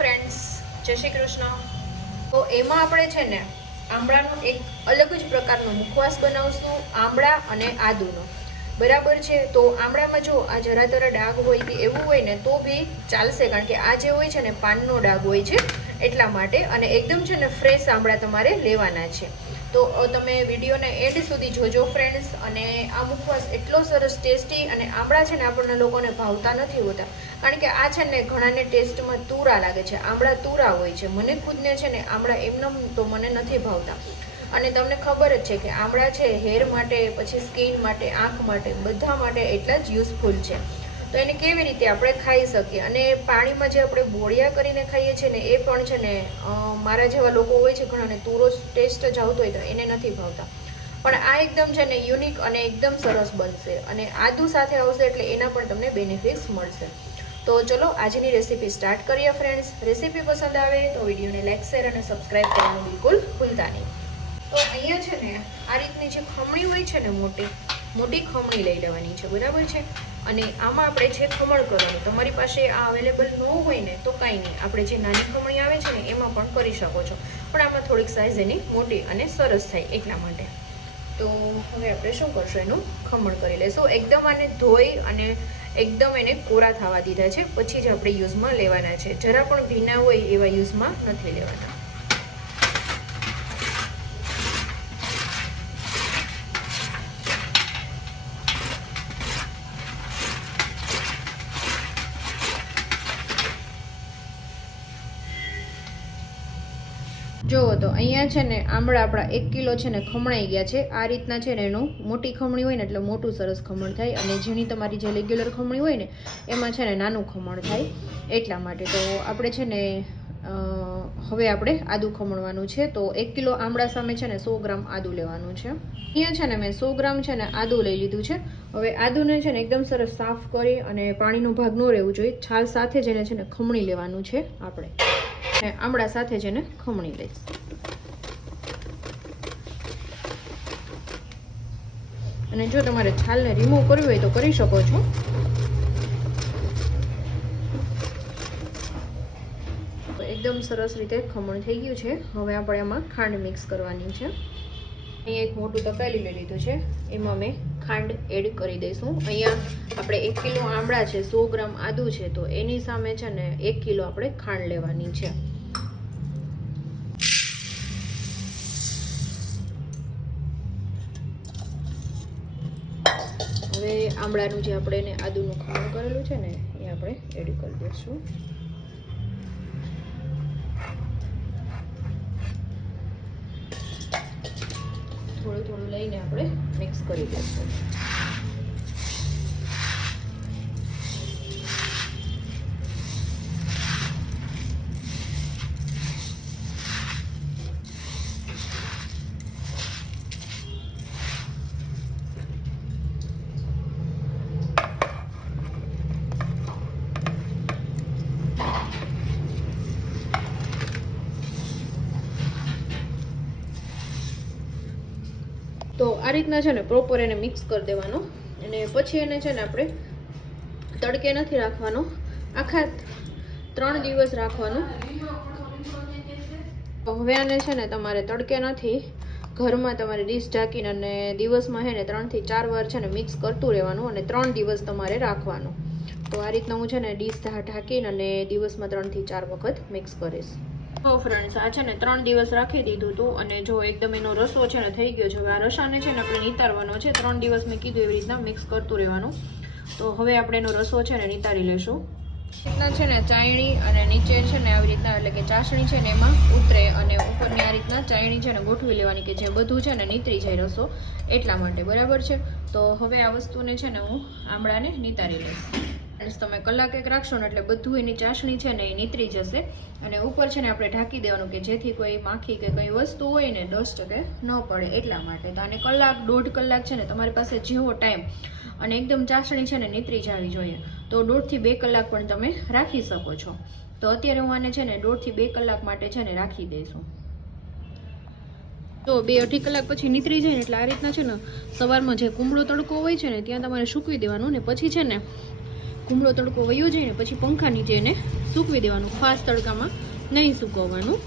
Friends, જય શ્રી કૃષ્ણ. તો એમાં આપણે છે ને આમળાનો એક અલગ જ પ્રકારનો મુખવાસ બનાવશું, આમળા અને આદુનો. બરાબર છે. તો આમળામાં જો આ જરા તરા ડાઘ હોય કે એવું હોય ને તો બી ચાલશે, કારણ કે આ જે હોય છે ને પાનનો ડાઘ હોય છે એટલા માટે. અને એકદમ છે ને ફ્રેશ આમળા તમારે લેવાના છે. તો તમે વિડીયોને એન્ડ સુધી જોજો ફ્રેન્ડ્સ. અને આ મુખવાસ એટલો સરસ ટેસ્ટી, અને આમળા છે ને આપણને લોકોને ભાવતા નથી હોતા, કારણ કે આ છે ને ઘણાને ટેસ્ટમાં તુરા લાગે છે. આમળા તુરા હોય છે. મને ખુદને છે ને આમળા એમનેમ તો મને નથી ભાવતા. અને તમને ખબર જ છે કે આમળા છે હેર માટે, પછી સ્કિન માટે, આંખ માટે, બધા માટે એટલા જ યુઝફુલ છે. તો એને કેવી રીતે આપણે ખાઈ શકીએ, અને પાણીમાં જે આપણે બોળિયા કરીને ખાઈએ છીએ ને એ પણ છે ને મારા જેવા લોકો હોય છે ઘણાને તુરો ટેસ્ટ જ આવતો હોય તો એને નથી ભાવતા. પણ આ એકદમ છે ને યુનિક અને એકદમ સરસ બનશે, અને આદુ સાથે આવશે એટલે એના પણ તમને બેનિફિટ્સ મળશે. તો ચલો આજની રેસીપી સ્ટાર્ટ કરીએ ફ્રેન્ડ્સ. રેસીપી પસંદ આવે તો વિડીયોને લાઈક, શેર અને સબસ્ક્રાઈબ કરવાનું બિલકુલ ભૂલતા નહીં. તો અહીંયા છે ને આ રીતની જે ખમણી હોય છે ને મોટી ખમણી લઈ લેવાની છે. બરાબર છે. અને આમાં આપણે છે ખમણ કરવાનું. તમારી પાસે આ અવેલેબલ ન હોય ને તો કાંઈ નહીં, આપણે જે નાની ખમણી આવે છે ને એમાં પણ કરી શકો છો, પણ આમાં થોડીક સાઇઝ એની મોટી અને સરસ થાય એટલા માટે. તો હવે આપણે શું કરશું, એનું ખમણ કરી લઈશું. એકદમ આને ધોઈ અને એકદમ એને કોરા થવા દીધા છે, પછી જ આપણે યુઝમાં લેવાના છે. જરા પણ ભીના હોય એવા યુઝમાં નથી લેવાના. જુઓ તો અહીંયા છે ને આમળા આપણા 1 કિલો છે ને ખમણાઈ ગયા છે. આ રીતના છે ને એનું મોટી ખમણી હોય ને એટલે મોટું સરસ ખમણ થાય, અને ઝીણી તમારી જે રેગ્યુલર ખમણી હોય ને એમાં છે ને નાનું ખમણ થાય એટલા માટે. તો આપણે છે ને હવે આપણે આદુ ખમણવાનું છે. તો 1 કિલો આમળા સામે છે ને 100 ગ્રામ આદુ લેવાનું છે. અહીંયા છે ને મેં 100 ગ્રામ છે ને આદુ લઈ લીધું છે. હવે આદુને છે ને એકદમ સરસ સાફ કરી, અને પાણીનો ભાગ ન રહેવું જોઈએ, છાલ સાથે જ એને છે ને ખમણી લેવાનું છે આપણે. આમળા સાથે જ એને ખમણી લઈશ. અને જો તમારે છાલને રિમૂવ કરવી હોય તો કરી શકો છો. એકદમ સરસ રીતે ખમણ થઈ ગયું છે. હવે આપણે આમાં ખાંડ મિક્સ કરવાની છે. અહીંયા એક મોટું તપેલું લઈ લીધું છે, એમાં મેં ખાંડ એડ કરી દઈશું. અહીંયા આપણે 1 કિલો આમળા છે, 100 ગ્રામ આદુ છે, તો એની સામે છે ને 1 કિલો આપણે ખાંડ લેવાની છે. હવે આમળાનું જે આપણે એને આદુનું ખમણ કરેલું છે ને એ આપણે એડ કરી દઈશું. થોડું થોડું લઈને આપણે મિક્સ કરી દઈશું. તો આ રીતના છે ને પ્રોપર એને મિક્સ કરી દેવાનું, અને પછી એને છે ને આપણે તડકે નથી રાખવાનો, આખા 3 દિવસ રાખવાનું. હવે આને છે ને તમારે તડકે નથી, ઘરમાં તમારે ડીશ ઢાંકીને અને દિવસમાં છે ને 3 થી 4 વાર છે ને મિક્સ કરતું રહેવાનું, અને 3 દિવસ તમારે રાખવાનું. તો આ રીતના હું છે ને ડીશ ઢાંકીને અને દિવસમાં 3 થી 4 વખત મિક્સ કરીશ. તો ફ્રેન્ડ્સ આ છે ને 3 દિવસ રાખી દીધું હતું, અને જો એકદમ એનો રસો છે ને થઈ ગયો છે. હવે આ રસાને છે ને આપણે નિતારવાનો છે. 3 દિવસ મેં કીધું એવી રીતના મિક્સ કરતું રહેવાનું. તો હવે આપણે એનો રસો છે ને નિતારી લેશું. રીતના છે ને ચાયણી અને નીચે છે ને આવી રીતના, એટલે કે ચાસણી છે ને એમાં ઉતરે, અને ઉપરની આ રીતના ચાયણી છે ને ગોઠવી લેવાની, કે જે બધું છે ને નીતરી જાય રસો એટલા માટે. બરાબર છે. તો હવે આ વસ્તુને છે ને હું આમળાને નિતારી લઈશ. તમે કલાક એક રાખશો ને એટલે બધું એની ચાસણી છે ને એ નીતરી જશે. અને ઉપર છે ને આપણે ઢાંકી દેવાનું, કે જેથી કોઈ માખી કે કઈ વસ્તુ હોય ને ડસ્ટ કે ન પડે એટલા માટે. તો આને કલાક 1.5 કલાક છે ને તમારી પાસે જેવો ટાઈમ, અને એકદમ ચાસણી છે ને નીતરી જવી જોઈએ, તો 1.5 થી 2 કલાક પણ તમે રાખી શકો છો. તો અત્યારે હું આને છે ને 1.5 થી 2 કલાક માટે છે ને રાખી દઈશું. તો 2-2.5 કલાક પછી નીતરી જાય ને એટલે આ રીતના છે ને સવારમાં જે કુમળો તડકો હોય છે ને ત્યાં તમારે સૂકવી દેવાનું, ને પછી છે ને કુમળો તડકો વયો જાય ને પછી પંખા નીચે એને સૂકવી દેવાનું, ફાસ્ટ તડકામાં નહીં સૂકવવાનું.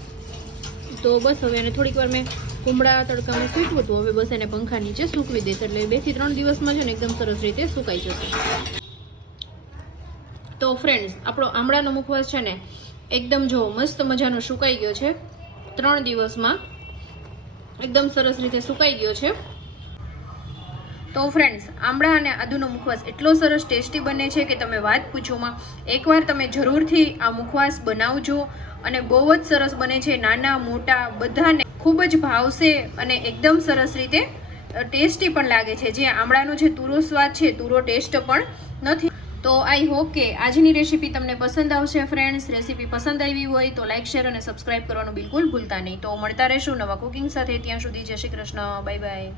તો બસ હવે એને થોડીક વાર મેં કુમળા તડકામાં સૂકવું હતું, હવે બસ એને પંખા નીચે સૂકવી દઈશ એટલે 2 થી 3 દિવસમાં છે ને એકદમ સરસ રીતે સુકાઈ જશે. તો ફ્રેન્ડ્સ, આપણો આમળાનો મુખવાસ છે ને એકદમ જો મસ્ત મજાનો સુકાઈ ગયો છે. 3 દિવસમાં એકદમ સરસ રીતે સુકાઈ ગયો છે. તો ફ્રેન્ડ્સ, આમળા અને આદુનો મુખવાસ એટલો સરસ ટેસ્ટી બને છે કે તમે વાત પૂછોમાં. એકવાર તમે જરૂરથી આ મુખવાસ બનાવજો અને બહુ જ સરસ બને છે. નાના મોટા બધાને ખૂબ જ ભાવશે અને એકદમ સરસ રીતે ટેસ્ટી પણ લાગે છે. જે આમળાનો જે તુરો સ્વાદ છે, તુરો ટેસ્ટ પણ નથી. તો આઈ હોપ કે આજની રેસીપી તમને પસંદ આવશે ફ્રેન્ડ્સ. રેસીપી પસંદ આવી હોય તો લાઇક, શેર અને સબસ્ક્રાઇબ કરવાનું બિલકુલ ભૂલતા નહીં. તો મળતા રહેશું નવા કુકિંગ સાથે. ત્યાં સુધી જય શ્રી કૃષ્ણ, બાય બાય.